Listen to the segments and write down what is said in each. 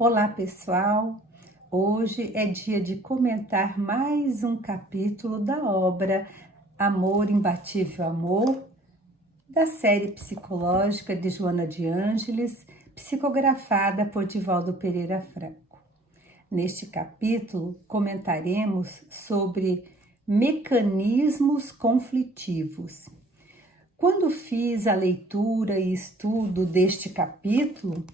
Olá, pessoal! Hoje é dia de comentar mais um capítulo da obra Amor, Imbatível Amor, da série psicológica de Joana de Ângeles, psicografada por Divaldo Pereira Franco. Neste capítulo, comentaremos sobre mecanismos conflitivos. Quando fiz a leitura e estudo deste capítulo,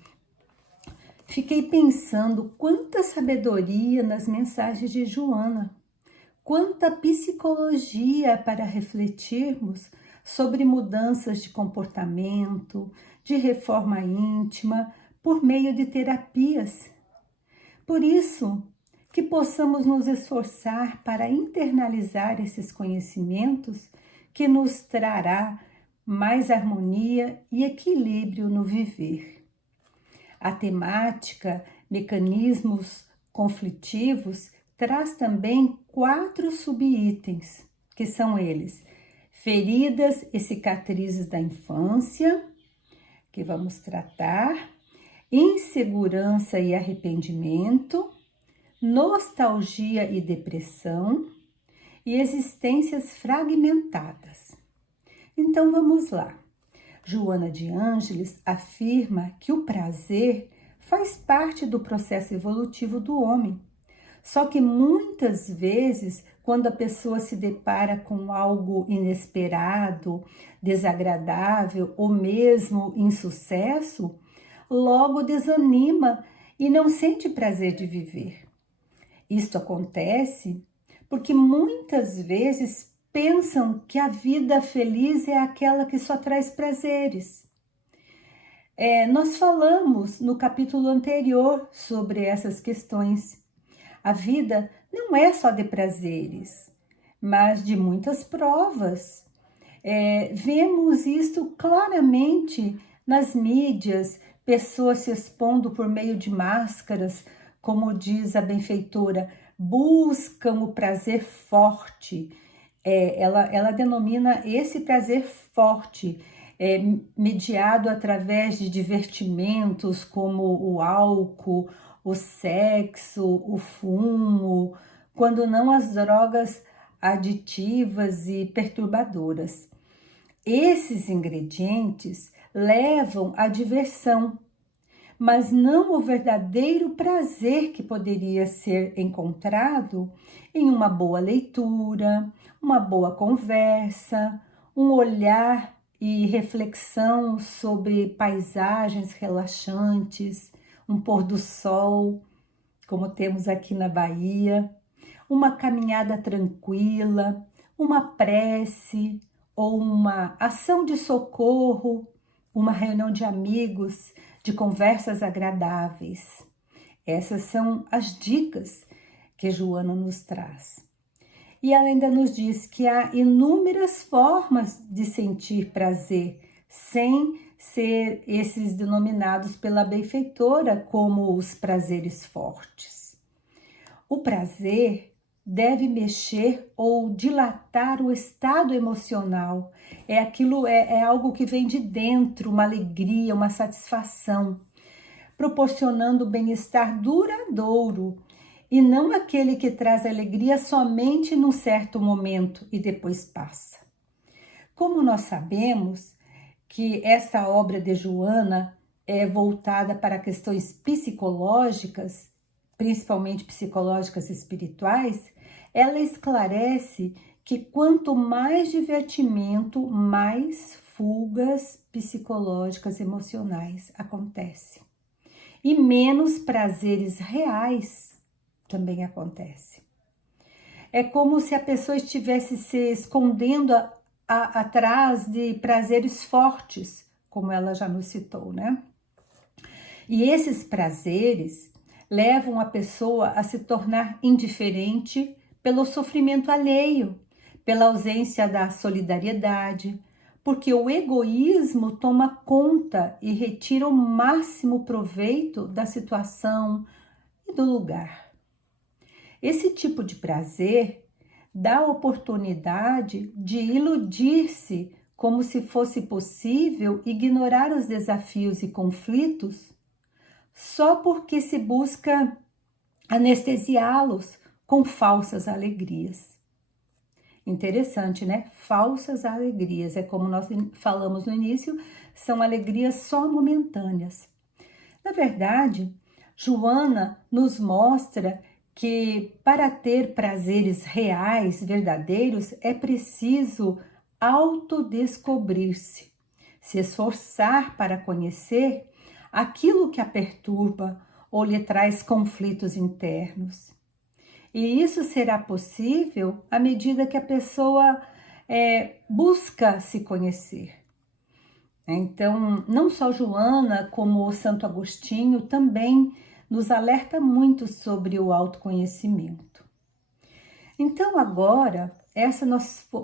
fiquei pensando quanta sabedoria nas mensagens de Joana, quanta psicologia para refletirmos sobre mudanças de comportamento, de reforma íntima, por meio de terapias. Por isso, que possamos nos esforçar para internalizar esses conhecimentos que nos trará mais harmonia e equilíbrio no viver. A temática Mecanismos Conflitivos traz também 4 subitens, que são eles: feridas e cicatrizes da infância, que vamos tratar, insegurança e arrependimento, nostalgia e depressão e existências fragmentadas. Então vamos lá. Joana de Ângeles afirma que o prazer faz parte do processo evolutivo do homem. Só que muitas vezes, quando a pessoa se depara com algo inesperado, desagradável ou mesmo insucesso, logo desanima e não sente prazer de viver. Isto acontece porque muitas vezes pensam que a vida feliz é aquela que só traz prazeres. Nós falamos no capítulo anterior sobre essas questões. A vida não é só de prazeres, mas de muitas provas. Vemos isto claramente nas mídias, pessoas se expondo por meio de máscaras, como diz a benfeitora, buscam o prazer forte. Ela denomina esse prazer forte, mediado através de divertimentos como o álcool, o sexo, o fumo, quando não as drogas aditivas e perturbadoras. Esses ingredientes levam à diversão, mas não o verdadeiro prazer que poderia ser encontrado em uma boa leitura, uma boa conversa, um olhar e reflexão sobre paisagens relaxantes, um pôr do sol, como temos aqui na Bahia, uma caminhada tranquila, uma prece ou uma ação de socorro, uma reunião de amigos, de conversas agradáveis. Essas são as dicas que Joana nos traz. E ela ainda nos diz que há inúmeras formas de sentir prazer, sem ser esses denominados pela benfeitora como os prazeres fortes. O prazer deve mexer ou dilatar o estado emocional. É algo que vem de dentro, uma alegria, uma satisfação, proporcionando bem-estar duradouro e não aquele que traz alegria somente num certo momento e depois passa. Como nós sabemos que esta obra de Joana é voltada para questões psicológicas, principalmente psicológicas e espirituais, ela esclarece que quanto mais divertimento, mais fugas psicológicas emocionais acontecem. E menos prazeres reais também acontecem. É como se a pessoa estivesse se escondendo atrás de prazeres fortes, como ela já nos citou, né? E esses prazeres levam a pessoa a se tornar indiferente pelo sofrimento alheio, pela ausência da solidariedade, porque o egoísmo toma conta e retira o máximo proveito da situação e do lugar. Esse tipo de prazer dá a oportunidade de iludir-se como se fosse possível ignorar os desafios e conflitos só porque se busca anestesiá-los com falsas alegrias. Interessante, né? Falsas alegrias, é como nós falamos no início, são alegrias só momentâneas. Na verdade, Joana nos mostra que para ter prazeres reais, verdadeiros, é preciso autodescobrir-se, se esforçar para conhecer aquilo que a perturba ou lhe traz conflitos internos. E isso será possível à medida que a pessoa busca se conhecer. Então, não só Joana, como o Santo Agostinho também nos alerta muito sobre o autoconhecimento. Então, agora, essa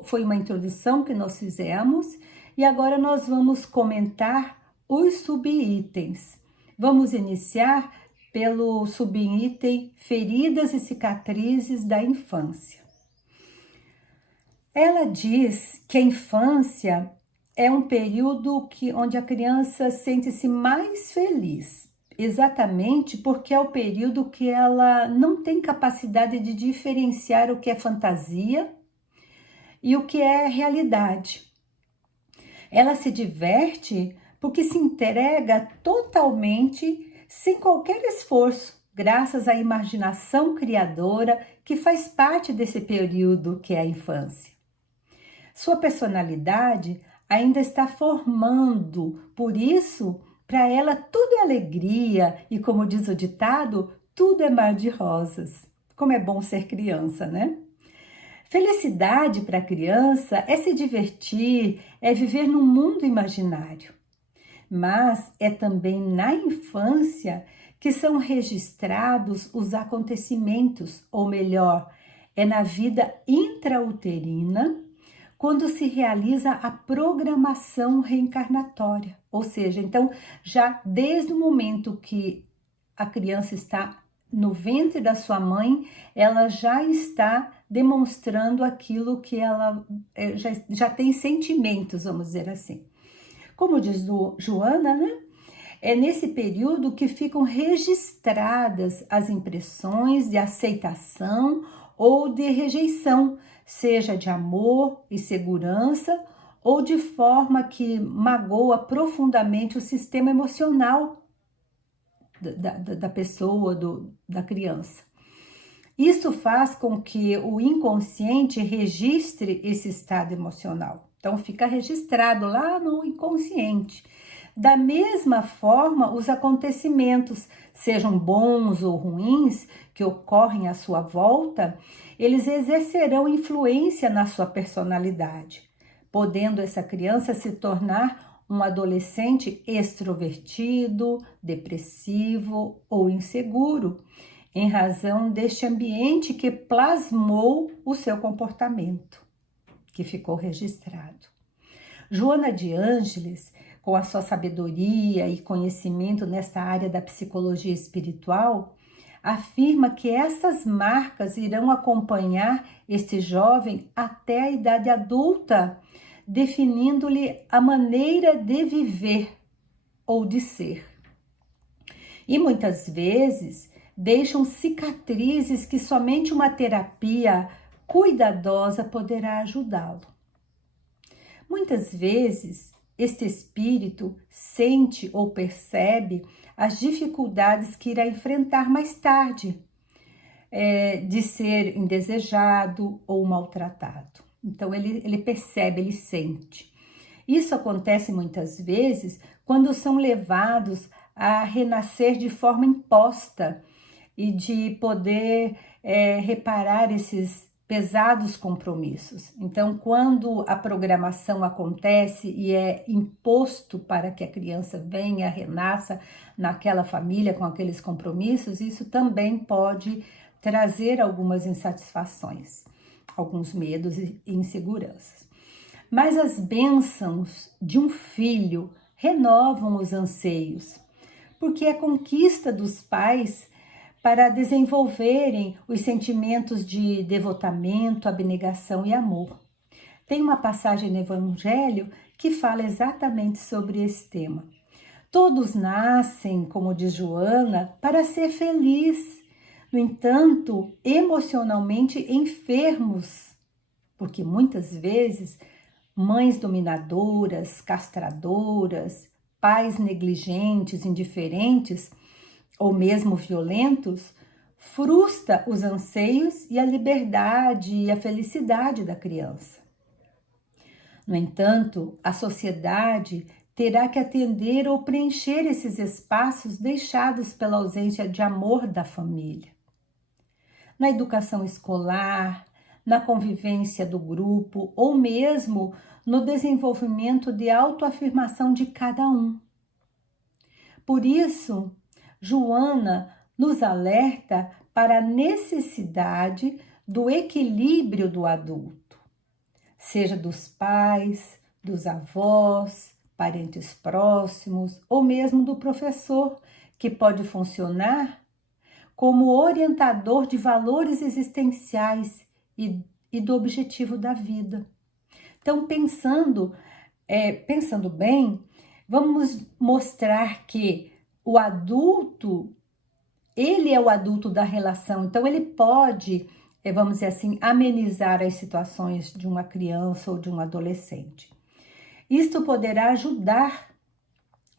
foi uma introdução que nós fizemos e agora nós vamos comentar os subitens. Vamos iniciar pelo subitem feridas e cicatrizes da infância. Ela diz que a infância é um período onde a criança sente-se mais feliz, exatamente porque é o período que ela não tem capacidade de diferenciar o que é fantasia e o que é realidade. Ela se diverte porque se entrega totalmente, sem qualquer esforço, graças à imaginação criadora que faz parte desse período que é a infância. Sua personalidade ainda está formando, por isso, para ela tudo é alegria e, como diz o ditado, tudo é mar de rosas. Como é bom ser criança, né? Felicidade para a criança é se divertir, é viver num mundo imaginário. Mas é também na infância que são registrados os acontecimentos, ou melhor, é na vida intrauterina, quando se realiza a programação reencarnatória. Ou seja, então, já desde o momento que a criança está no ventre da sua mãe, ela já está demonstrando aquilo que ela já tem sentimentos, vamos dizer assim. Como diz Joana, né? É nesse período que ficam registradas as impressões de aceitação ou de rejeição, seja de amor e segurança ou de forma que magoa profundamente o sistema emocional da pessoa, da criança. Isso faz com que o inconsciente registre esse estado emocional. Então, fica registrado lá no inconsciente. Da mesma forma, os acontecimentos, sejam bons ou ruins, que ocorrem à sua volta, eles exercerão influência na sua personalidade, podendo essa criança se tornar um adolescente extrovertido, depressivo ou inseguro, em razão deste ambiente que plasmou o seu comportamento, que ficou registrado. Joana de Ângeles, com a sua sabedoria e conhecimento nesta área da psicologia espiritual, afirma que essas marcas irão acompanhar este jovem até a idade adulta, definindo-lhe a maneira de viver ou de ser. E muitas vezes deixam cicatrizes que somente uma terapia cuidadosa poderá ajudá-lo. Muitas vezes, este espírito sente ou percebe as dificuldades que irá enfrentar mais tarde, de ser indesejado ou maltratado. Então, ele percebe, ele sente. Isso acontece muitas vezes quando são levados a renascer de forma imposta e de poder reparar esses pesados compromissos. Então, quando a programação acontece e é imposto para que a criança venha, renasça naquela família com aqueles compromissos, isso também pode trazer algumas insatisfações, alguns medos e inseguranças. Mas as bênçãos de um filho renovam os anseios, porque é conquista dos pais para desenvolverem os sentimentos de devotamento, abnegação e amor. Tem uma passagem no Evangelho que fala exatamente sobre esse tema. Todos nascem, como diz Joana, para ser feliz. No entanto, emocionalmente enfermos, porque muitas vezes mães dominadoras, castradoras, pais negligentes, indiferentes ou mesmo violentos, frustra os anseios e a liberdade e a felicidade da criança. No entanto, a sociedade terá que atender ou preencher esses espaços deixados pela ausência de amor da família. Na educação escolar, na convivência do grupo ou mesmo no desenvolvimento de autoafirmação de cada um. Por isso, Joana nos alerta para a necessidade do equilíbrio do adulto, seja dos pais, dos avós, parentes próximos ou mesmo do professor, que pode funcionar como orientador de valores existenciais e do objetivo da vida. Então, pensando bem, vamos mostrar que o adulto, ele é o adulto da relação, então ele pode, vamos dizer assim, amenizar as situações de uma criança ou de um adolescente. Isto poderá ajudar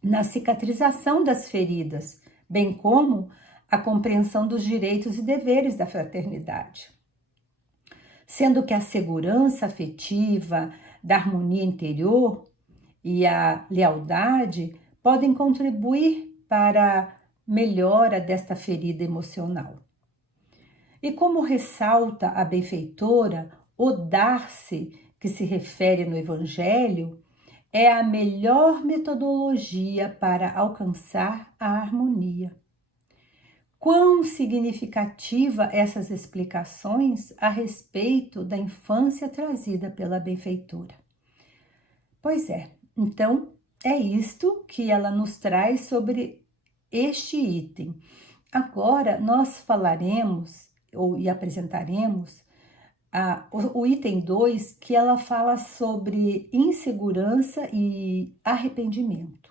na cicatrização das feridas, bem como a compreensão dos direitos e deveres da fraternidade. Sendo que a segurança afetiva, da harmonia interior e a lealdade podem contribuir para a melhora desta ferida emocional. E como ressalta a benfeitora, o dar-se, que se refere no Evangelho, é a melhor metodologia para alcançar a harmonia. Quão significativa essas explicações a respeito da infância trazida pela benfeitora. Pois é, então é isto que ela nos traz sobre este item. Agora nós falaremos e apresentaremos o item 2, que ela fala sobre insegurança e arrependimento.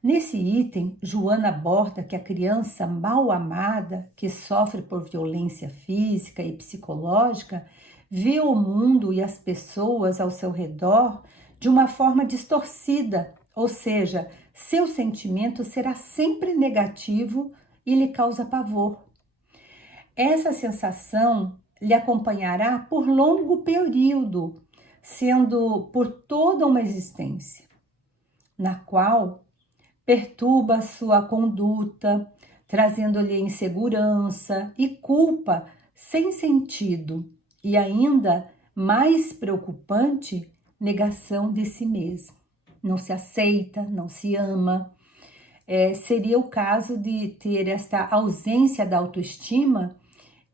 Nesse item, Joana aborda que a criança mal amada, que sofre por violência física e psicológica, vê o mundo e as pessoas ao seu redor de uma forma distorcida, ou seja, seu sentimento será sempre negativo e lhe causa pavor. Essa sensação lhe acompanhará por longo período, sendo por toda uma existência, na qual perturba sua conduta, trazendo-lhe insegurança e culpa sem sentido e ainda mais preocupante, negação de si mesmo. Não se aceita, não se ama. Seria o caso de ter esta ausência da autoestima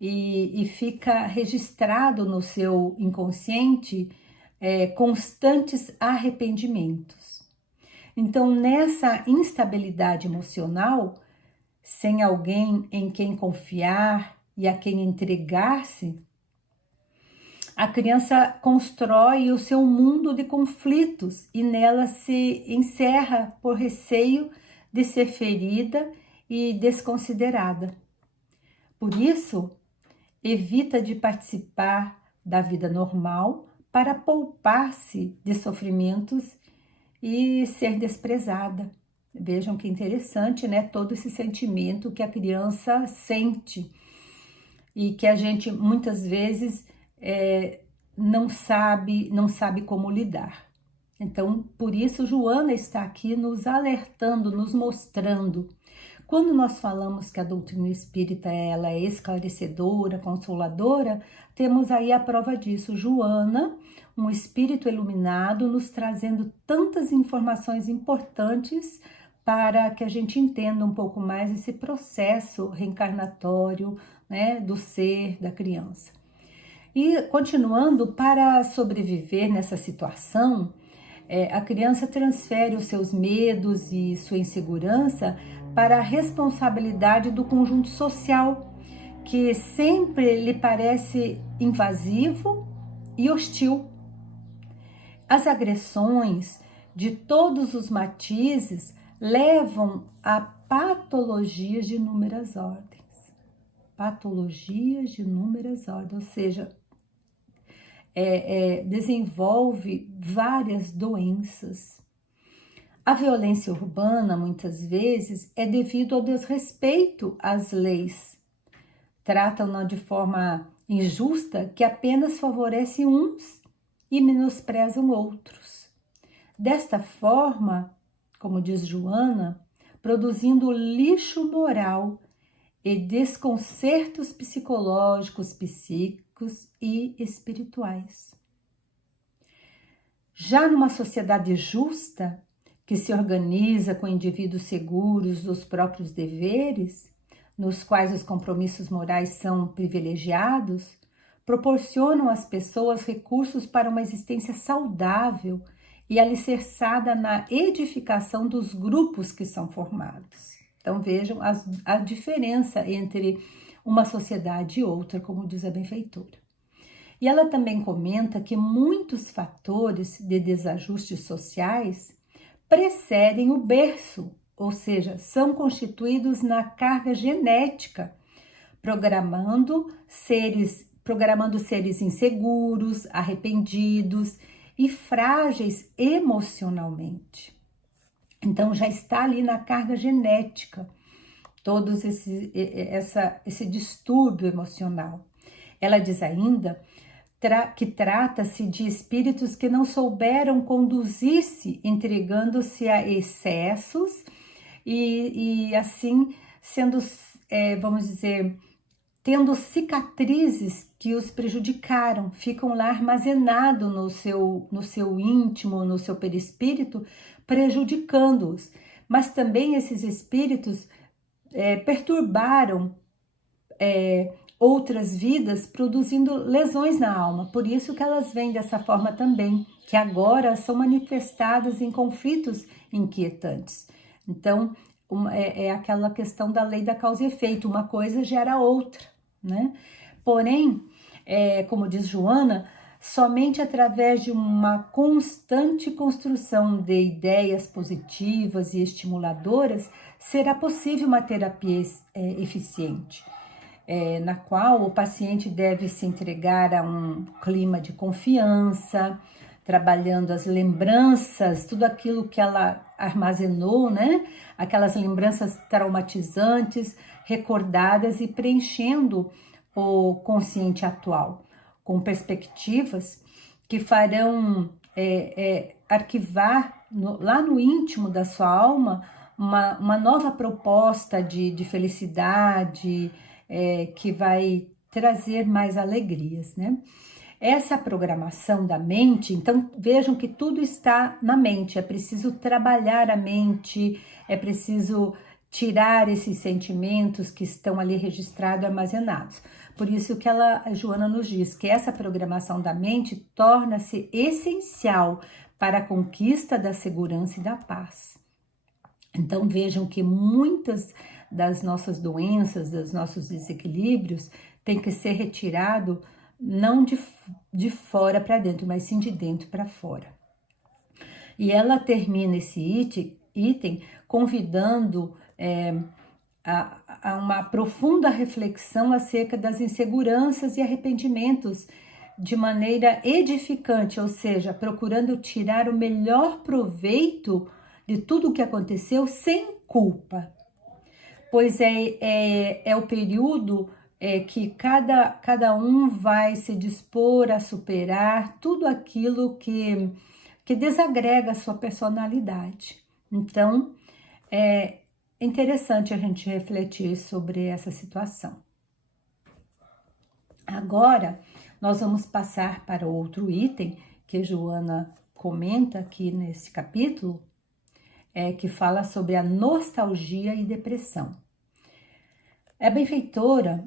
e fica registrado no seu inconsciente constantes arrependimentos. Então, nessa instabilidade emocional, sem alguém em quem confiar e a quem entregar-se, a criança constrói o seu mundo de conflitos e nela se encerra por receio de ser ferida e desconsiderada. Por isso, evita de participar da vida normal para poupar-se de sofrimentos e ser desprezada. Vejam que interessante, né? Todo esse sentimento que a criança sente e que a gente muitas vezes não sabe como lidar. Então, por isso, Joana está aqui nos alertando, nos mostrando. Quando nós falamos que a doutrina espírita ela é esclarecedora, consoladora, temos aí a prova disso. Joana, um espírito iluminado, nos trazendo tantas informações importantes para que a gente entenda um pouco mais esse processo reencarnatório, né, do ser, da criança. E continuando, para sobreviver nessa situação, a criança transfere os seus medos e sua insegurança para a responsabilidade do conjunto social, que sempre lhe parece invasivo e hostil. As agressões de todos os matizes levam a patologias de inúmeras ordens. Patologias de inúmeras ordens, ou seja, desenvolve várias doenças. A violência urbana, muitas vezes, é devido ao desrespeito às leis. Tratam-na de forma injusta que apenas favorece uns e menosprezam outros. Desta forma, como diz Joana, produzindo lixo moral e desconcertos psicológicos, psíquicos e espirituais. Já numa sociedade justa, que se organiza com indivíduos seguros dos próprios deveres, nos quais os compromissos morais são privilegiados, proporcionam às pessoas recursos para uma existência saudável e alicerçada na edificação dos grupos que são formados. Então vejam a diferença entre uma sociedade e outra, como diz a benfeitora. E ela também comenta que muitos fatores de desajustes sociais precedem o berço, ou seja, são constituídos na carga genética, programando seres inseguros, arrependidos e frágeis emocionalmente. Então já está ali na carga genética todo esse distúrbio emocional. Ela diz ainda que trata-se de espíritos que não souberam conduzir-se, entregando-se a excessos e assim sendo, vamos dizer, tendo cicatrizes que os prejudicaram, ficam lá armazenados no seu íntimo, no seu perispírito, prejudicando-os. Mas também esses espíritos perturbaram outras vidas, produzindo lesões na alma. Por isso que elas vêm dessa forma também, que agora são manifestadas em conflitos inquietantes. Então, é aquela questão da lei da causa e efeito, uma coisa gera outra, né? Porém, como diz Joana, somente através de uma constante construção de ideias positivas e estimuladoras será possível uma terapia eficiente, na qual o paciente deve se entregar a um clima de confiança, trabalhando as lembranças, tudo aquilo que ela armazenou, né? Aquelas lembranças traumatizantes, recordadas e preenchendo o consciente atual, com perspectivas que farão arquivar lá no íntimo da sua alma uma nova proposta de felicidade, que vai trazer mais alegrias, né? Essa programação da mente, então vejam que tudo está na mente, é preciso trabalhar a mente, é preciso tirar esses sentimentos que estão ali registrados, armazenados. Por isso que a Joana nos diz que essa programação da mente torna-se essencial para a conquista da segurança e da paz. Então vejam que muitas das nossas doenças, dos nossos desequilíbrios, tem que ser retirado não de fora para dentro, mas sim de dentro para fora. E ela termina esse item convidando a uma profunda reflexão acerca das inseguranças e arrependimentos de maneira edificante, ou seja, procurando tirar o melhor proveito de tudo o que aconteceu sem culpa, pois é o período que cada um vai se dispor a superar tudo aquilo que desagrega a sua personalidade. Então, é interessante a gente refletir sobre essa situação. Agora, nós vamos passar para outro item que Joana comenta aqui nesse capítulo, que fala sobre a nostalgia e depressão. A benfeitora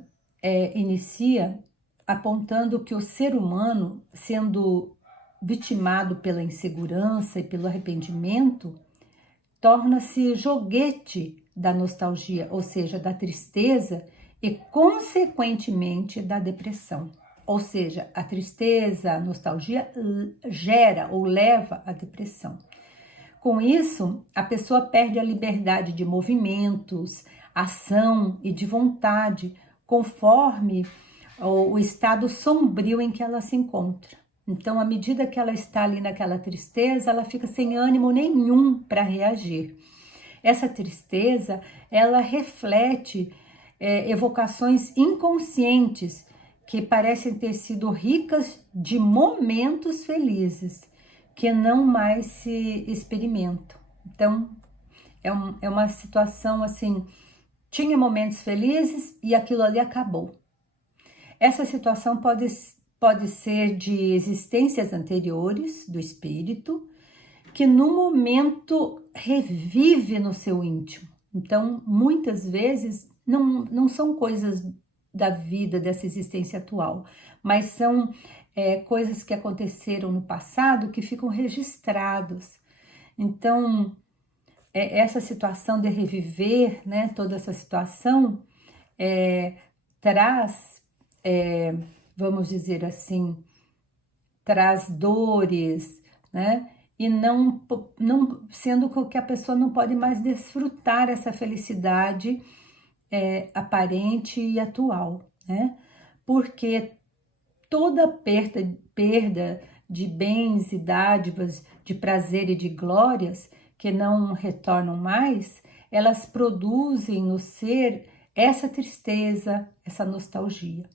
inicia apontando que o ser humano, sendo vitimado pela insegurança e pelo arrependimento, torna-se joguete da nostalgia, ou seja, da tristeza e, consequentemente, da depressão. Ou seja, a tristeza, a nostalgia gera ou leva à depressão. Com isso, a pessoa perde a liberdade de movimentos, ação e de vontade, conforme o estado sombrio em que ela se encontra. Então, à medida que ela está ali naquela tristeza, ela fica sem ânimo nenhum para reagir. Essa tristeza, ela reflete evocações inconscientes que parecem ter sido ricas de momentos felizes, que não mais se experimentam. Então, é uma situação assim, tinha momentos felizes e aquilo ali acabou. Essa situação pode ser de existências anteriores do espírito, que no momento revive no seu íntimo. Então, muitas vezes, não são coisas da vida, dessa existência atual, mas são coisas que aconteceram no passado que ficam registrados. Então, essa situação de reviver, né, toda essa situação, traz, vamos dizer assim, traz dores, né? E não sendo que a pessoa não pode mais desfrutar essa felicidade aparente e atual, né? Porque toda perda de bens e dádivas, de prazer e de glórias que não retornam mais, elas produzem no ser essa tristeza, essa nostalgia.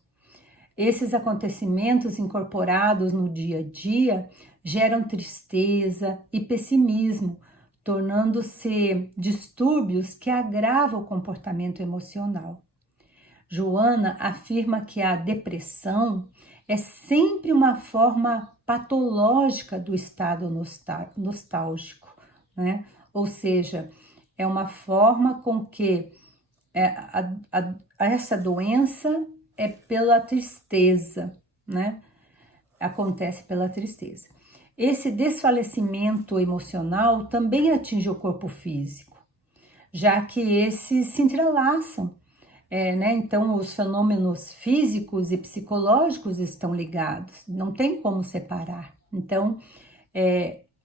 Esses acontecimentos incorporados no dia a dia geram tristeza e pessimismo, tornando-se distúrbios que agravam o comportamento emocional. Joana afirma que a depressão é sempre uma forma patológica do estado nostálgico, né? Ou seja, é uma forma com que essa doença é pela tristeza, né? Acontece pela tristeza. Esse desfalecimento emocional também atinge o corpo físico, já que esses se entrelaçam, né? Então, os fenômenos físicos e psicológicos estão ligados, não tem como separar. Então,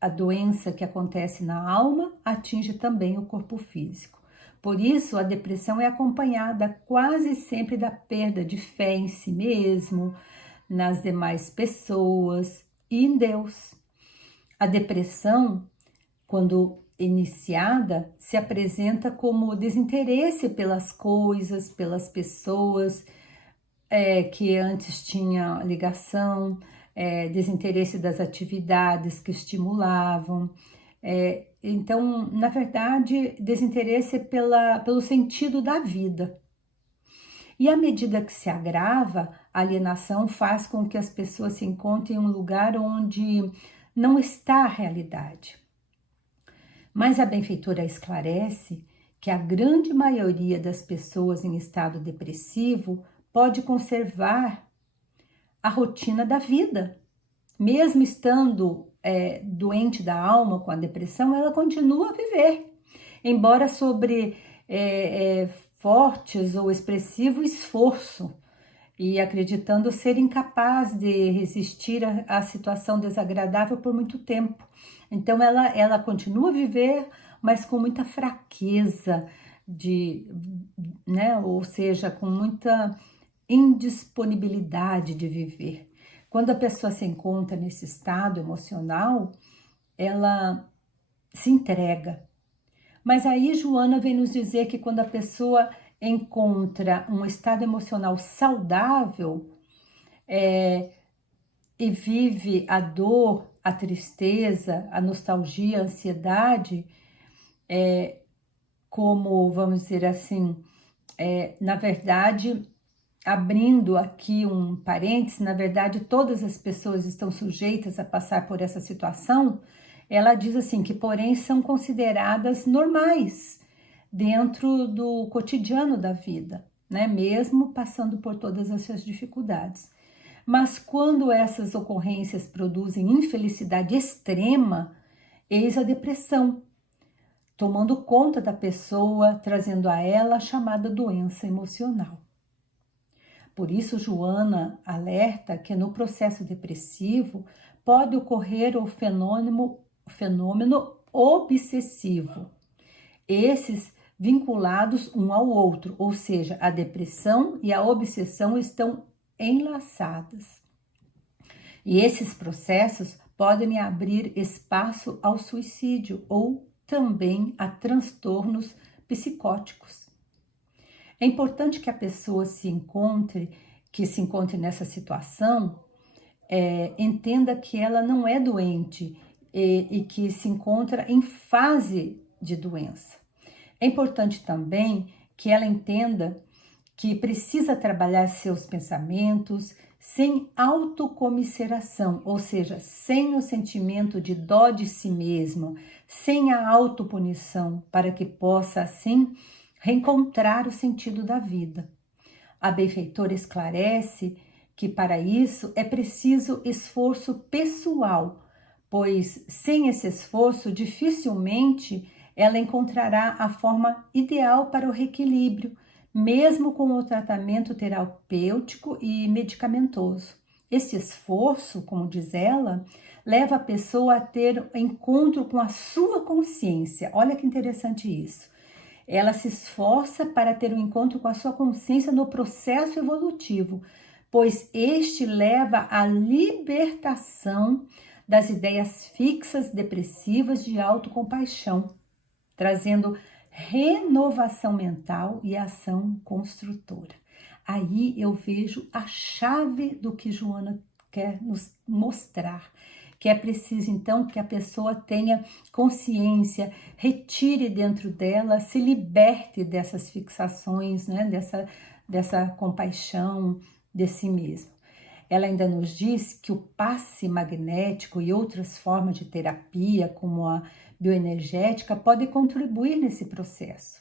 a doença que acontece na alma atinge também o corpo físico. Por isso, a depressão é acompanhada quase sempre da perda de fé em si mesmo, nas demais pessoas e em Deus. A depressão, quando iniciada, se apresenta como desinteresse pelas coisas, pelas pessoas que antes tinha ligação, desinteresse das atividades que estimulavam. Então, na verdade, desinteresse pelo sentido da vida. E à medida que se agrava, a alienação faz com que as pessoas se encontrem em um lugar onde não está a realidade. Mas a benfeitora esclarece que a grande maioria das pessoas em estado depressivo pode conservar a rotina da vida. Mesmo estando doente da alma com a depressão, ela continua a viver, embora sobre fortes ou expressivo esforço e acreditando ser incapaz de resistir à situação desagradável por muito tempo. Então ela continua a viver, mas com muita fraqueza, né? Ou seja, com muita indisponibilidade de viver. Quando a pessoa se encontra nesse estado emocional, ela se entrega. Mas aí Joana vem nos dizer que quando a pessoa encontra um estado emocional saudável e vive a dor, a tristeza, a nostalgia, a ansiedade, como, vamos dizer assim, na verdade, abrindo aqui um parênteses, na verdade, todas as pessoas estão sujeitas a passar por essa situação. Ela diz assim que, porém, são consideradas normais dentro do cotidiano da vida, né? Mesmo passando por todas essas dificuldades. Mas quando essas ocorrências produzem infelicidade extrema, eis a depressão, tomando conta da pessoa, trazendo a ela a chamada doença emocional. Por isso, Joana alerta que no processo depressivo pode ocorrer o fenômeno obsessivo. Esses vinculados um ao outro, ou seja, a depressão e a obsessão estão enlaçadas. E esses processos podem abrir espaço ao suicídio ou também a transtornos psicóticos. É importante que a pessoa se encontre nessa situação, entenda que ela não é doente e que se encontra em fase de doença. É importante também que ela entenda que precisa trabalhar seus pensamentos sem autocomiseração, ou seja, sem o sentimento de dó de si mesmo, sem a autopunição, para que possa, assim, reencontrar o sentido da vida. A benfeitora esclarece que para isso é preciso esforço pessoal, pois sem esse esforço dificilmente ela encontrará a forma ideal para o reequilíbrio, mesmo com o tratamento terapêutico e medicamentoso. Esse esforço, como diz ela, leva a pessoa a ter encontro com a sua consciência. Olha que interessante isso. Ela se esforça para ter um encontro com a sua consciência no processo evolutivo, pois este leva à libertação das ideias fixas depressivas de autocompaixão, trazendo renovação mental e ação construtora. Aí eu vejo a chave do que Joana quer nos mostrar, que é preciso então que a pessoa tenha consciência, retire dentro dela, se liberte dessas fixações, né, dessa compaixão de si mesmo. Ela ainda nos diz que o passe magnético e outras formas de terapia, como a bioenergética, podem contribuir nesse processo.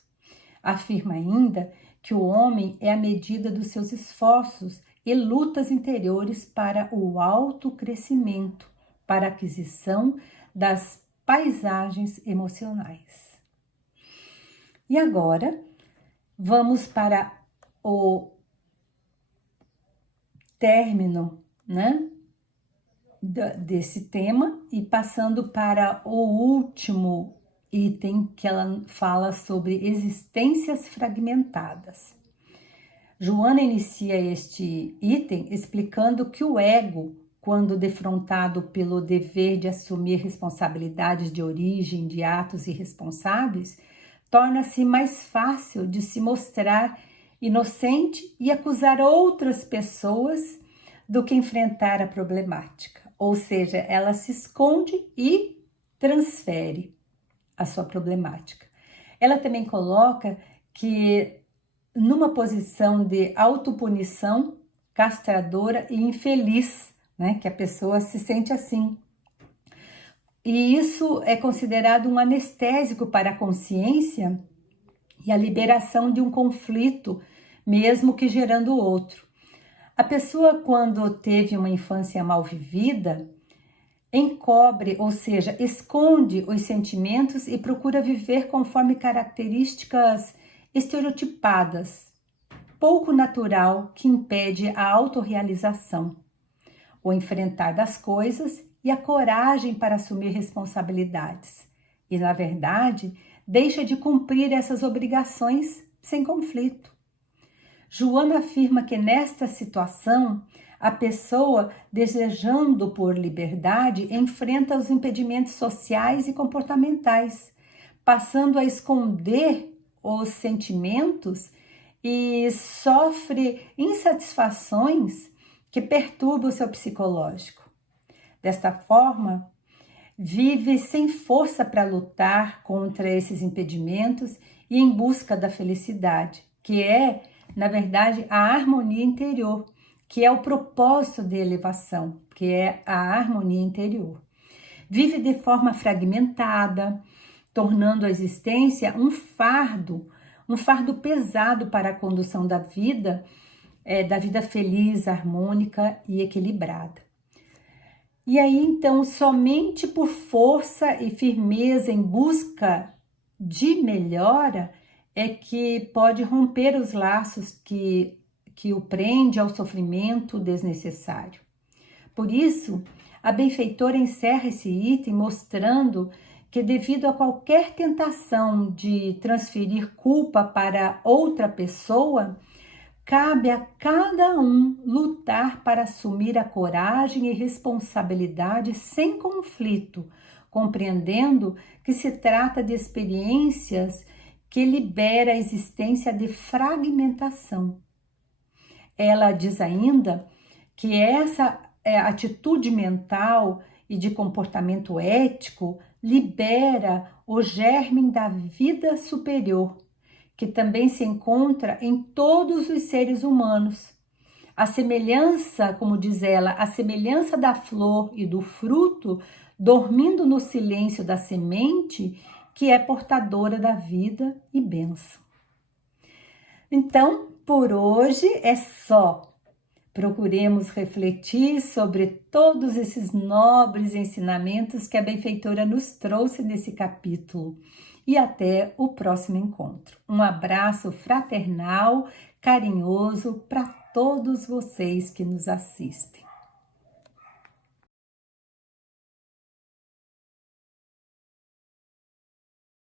Afirma ainda que o homem é a medida dos seus esforços e lutas interiores para o autocrescimento, para a aquisição das paisagens emocionais. E agora, vamos para o término, né, desse tema e passando para o último item que ela fala sobre existências fragmentadas. Joana inicia este item explicando que o ego, quando defrontado pelo dever de assumir responsabilidades de origem de atos irresponsáveis, torna-se mais fácil de se mostrar inocente e acusar outras pessoas do que enfrentar a problemática. Ou seja, ela se esconde e transfere a sua problemática. Ela também coloca que numa posição de autopunição, castradora e infeliz, né, que a pessoa se sente assim. E isso é considerado um anestésico para a consciência e a liberação de um conflito, mesmo que gerando outro. A pessoa, quando teve uma infância mal vivida, encobre, ou seja, esconde os sentimentos e procura viver conforme características estereotipadas, pouco natural, que impede a autorrealização, o enfrentar das coisas e a coragem para assumir responsabilidades. E, na verdade, deixa de cumprir essas obrigações sem conflito. Joana afirma que nesta situação, a pessoa, desejando por liberdade, enfrenta os impedimentos sociais e comportamentais, passando a esconder os sentimentos e sofre insatisfações que perturbam o seu psicológico. Desta forma, vive sem força para lutar contra esses impedimentos e em busca da felicidade, que é, na verdade, a harmonia interior, que é o propósito de elevação, que é a harmonia interior. Vive de forma fragmentada, tornando a existência um fardo pesado para a condução da vida feliz, harmônica e equilibrada. E aí, então, somente por força e firmeza em busca de melhora é que pode romper os laços que o prende ao sofrimento desnecessário. Por isso, a benfeitora encerra esse item mostrando que, devido a qualquer tentação de transferir culpa para outra pessoa, cabe a cada um lutar para assumir a coragem e responsabilidade sem conflito, compreendendo que se trata de experiências que libera a existência de fragmentação. Ela diz ainda que essa atitude mental e de comportamento ético libera o germe da vida superior, que também se encontra em todos os seres humanos. A semelhança, como diz ela, a semelhança da flor e do fruto, dormindo no silêncio da semente, que é portadora da vida e bênção. Então, por hoje é só. Procuremos refletir sobre todos esses nobres ensinamentos que a benfeitora nos trouxe nesse capítulo. E até o próximo encontro. Um abraço fraternal, carinhoso para todos vocês que nos assistem.